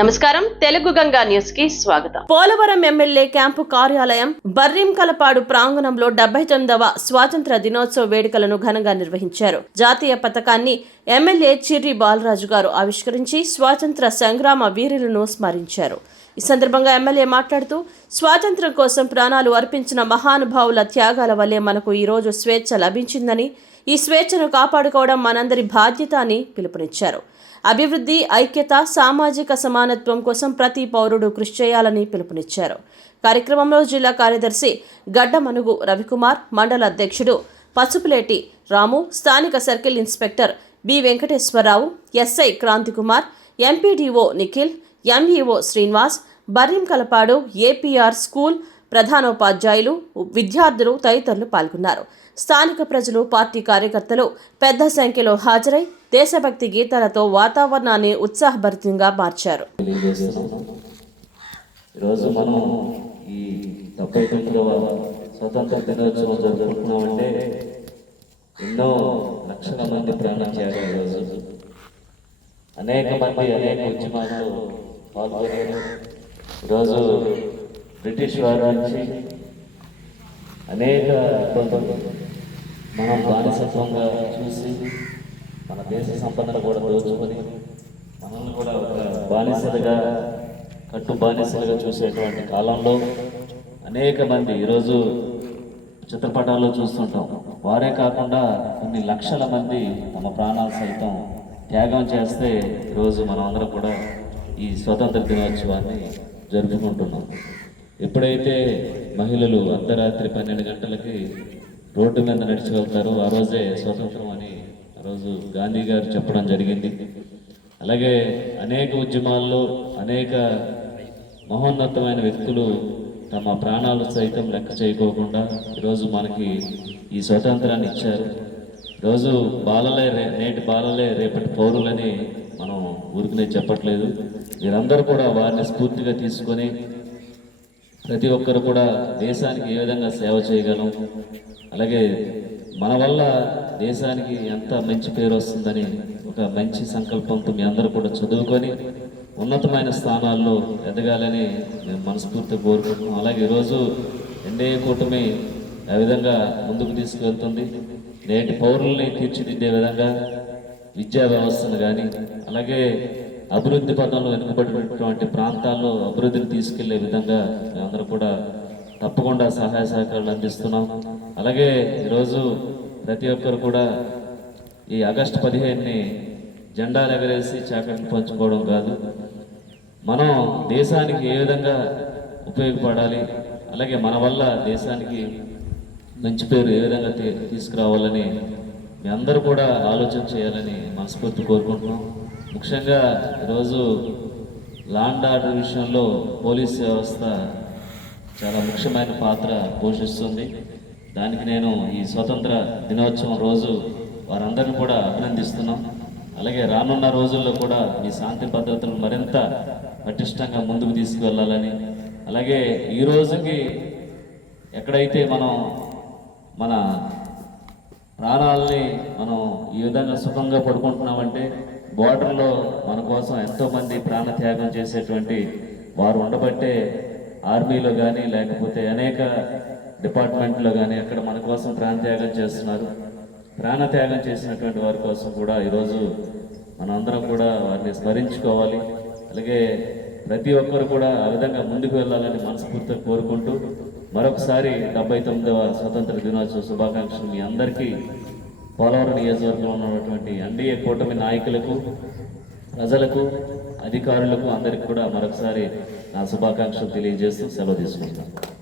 నమస్కారం. తెలుగు గంగా న్యూస్కి స్వాగతం. పోలవరం ఎమ్మెల్యే క్యాంపు కార్యాలయం బర్రీం కలపాడు ప్రాంగణంలో డెబ్బై తొమ్మిదవ స్వాతంత్ర దినోత్సవ వేడుకలను ఘనంగా నిర్వహించారు. జాతీయ పథకాన్ని ఎమ్మెల్యే చిర్రి బాలరాజు గారు ఆవిష్కరించి స్వాతంత్ర సంగ్రామ వీరులను స్మరించారు. ఈ సందర్భంగా ఎమ్మెల్యే మాట్లాడుతూ స్వాతంత్ర్యం కోసం ప్రాణాలు అర్పించిన మహానుభావుల త్యాగాల వల్లే మనకు ఈరోజు స్వేచ్ఛ లభించిందని ఈ స్వేచ్ఛను కాపాడుకోవడం మనందరి బాధ్యత అని పిలుపునిచ్చారు. అభివృద్ధి ఐక్యత సామాజిక సమానత్వం కోసం ప్రతి పౌరుడు కృషి చేయాలని పిలుపునిచ్చారు. కార్యక్రమంలో జిల్లా కార్యదర్శి గడ్డమనుగు రవికుమార్ మండల అధ్యక్షుడు పసుపులేటి రాము స్థానిక circle inspector B Venkateswararao SI Kranthikumar MPDO Nikhil MEO Srinivas బర్రిం Kalapadu APR school ప్రధానోపాధ్యాయులు విద్యార్థులు తదితరులు పాల్గొన్నారు. స్థానిక ప్రజలు పార్టీ కార్యకర్తలు పెద్ద సంఖ్యలో హాజరై దేశభక్తి గీతాలతో వాతావరణాన్ని ఉత్సాహభరితంగా మార్చారు. ఈరోజు మనం ఈ డెబ్బై తొమ్మిదవ స్వతంత్ర దినోత్సవం ఎన్నో లక్షల మంది ప్రాణం చేయాలి ఈరోజు. అనేక మంది అనేక ఉద్యమాల్లో పాల్గొనే ఈరోజు బ్రిటిష్ వారి నుంచి అనేక ఇబ్బందులు. మనం బానిసత్వంగా చూసి మన దేశ సంపదను కూడా దోచుకొని మనల్ని కూడా ఒక బానిసలుగా కట్టు బానిసలుగా చూసేటువంటి కాలంలో అనేక మంది ఈరోజు చిత్రపటాల్లో చూస్తుంటాం. వారే కాకుండా కొన్ని లక్షల మంది తమ ప్రాణాలు సైతం త్యాగం చేస్తే ఈరోజు మనం అందరం కూడా ఈ స్వతంత్ర దినోత్సవాన్ని జరుపుకుంటున్నాం. ఎప్పుడైతే మహిళలు అర్ధరాత్రి పన్నెండు గంటలకి రోడ్డు మీద నడిచి వెళ్తారో ఆ రోజే స్వతంత్రం అని ఆ రోజు గాంధీ గారు చెప్పడం జరిగింది. అలాగే అనేక ఉద్యమాల్లో అనేక మహోన్నతమైన వ్యక్తులు తమ ప్రాణాలు సైతం లెక్క చేయకోకుండా ఈరోజు మనకి ఈ స్వతంత్రాన్ని ఇచ్చారు. ఈరోజు బాలలే రే నేటి బాలలే రేపటి పౌరులని మనం ఊరికనే చెప్పట్లేదు. మీరందరూ కూడా వారిని స్ఫూర్తిగా తీసుకొని ప్రతి ఒక్కరు కూడా దేశానికి ఏ విధంగా సేవ చేయగలం? అలాగే మన వల్ల దేశానికి ఎంత మంచి పేరు వస్తుందని ఒక మంచి సంకల్పంతో మీ అందరూ కూడా చదువుకొని ఉన్నతమైన స్థానాల్లో ఎదగాలని మేము మనస్ఫూర్తిగా కోరుకుంటున్నాం. అలాగే ఈరోజు ఎన్డీఏ కూటమి ఆ విధంగా ముందుకు తీసుకువెళ్తుంది నేటి పౌరుల్ని తీర్చిదిద్దే విధంగా విద్యా వ్యవస్థను కానీ అలాగే అభివృద్ధి పథంలో వెనుకబడినటువంటి ప్రాంతాల్లో అభివృద్ధిని తీసుకెళ్ళే విధంగా మేమందరూ కూడా తప్పకుండా సహాయ సహకారాలు అందిస్తున్నాం. అలాగే ఈరోజు ప్రతి ఒక్కరు కూడా ఈ ఆగస్టు పదిహేనుని జెండాలు ఎగరేసి చాకటిని పంచుకోవడం కాదు. మనం దేశానికి ఏ విధంగా ఉపయోగపడాలి అలాగే మన వల్ల దేశానికి మంచి పేరు ఏ విధంగా తీసుకురావాలని మీ అందరూ కూడా ఆలోచన చేయాలని మనస్ఫూర్తి కోరుకుంటున్నాం. ముఖ్యంగా ఈరోజు లాండ్ ఆర్డర్ విషయంలో పోలీస్ వ్యవస్థ చాలా ముఖ్యమైన పాత్ర పోషిస్తుంది. దానికి నేను ఈ స్వతంత్ర దినోత్సవం రోజు వారందరిని కూడా అభినందిస్తున్నాం. అలాగే రానున్న రోజుల్లో కూడా ఈ శాంతి భద్రతలు మరింత పటిష్టంగా ముందుకు తీసుకువెళ్ళాలని. అలాగే ఈ రోజుకి ఎక్కడైతే మనం మన ప్రాణాలని మనం ఈ విధంగా సుఖంగా పడుకుంటున్నామంటే బోర్డర్లో మన కోసం ఎంతోమంది ప్రాణ త్యాగం చేసేటువంటి వారు ఉండబట్టే ఆర్మీలో కానీ లేకపోతే అనేక డిపార్ట్మెంట్లో కానీ అక్కడ మన కోసం ప్రాణ త్యాగం చేస్తున్నారు. ప్రాణ త్యాగం చేసినటువంటి వారి కోసం కూడా ఈరోజు మనందరం కూడా వారిని స్మరించుకోవాలి. అలాగే ప్రతి ఒక్కరు కూడా ఆ విధంగా ముందుకు వెళ్ళాలని మనస్ఫూర్తిగా కోరుకుంటూ మరొకసారి డెబ్బై తొమ్మిదవ స్వతంత్ర దినోత్సవ శుభాకాంక్షలు మీ అందరికీ. పోలవరం నియోజకవర్గంలో ఉన్నటువంటి ఎన్డీఏ కూటమి నాయకులకు ప్రజలకు అధికారులకు అందరికీ కూడా మరొకసారి నా శుభాకాంక్షలు తెలియజేస్తూ సెలవు తీసుకుంటాను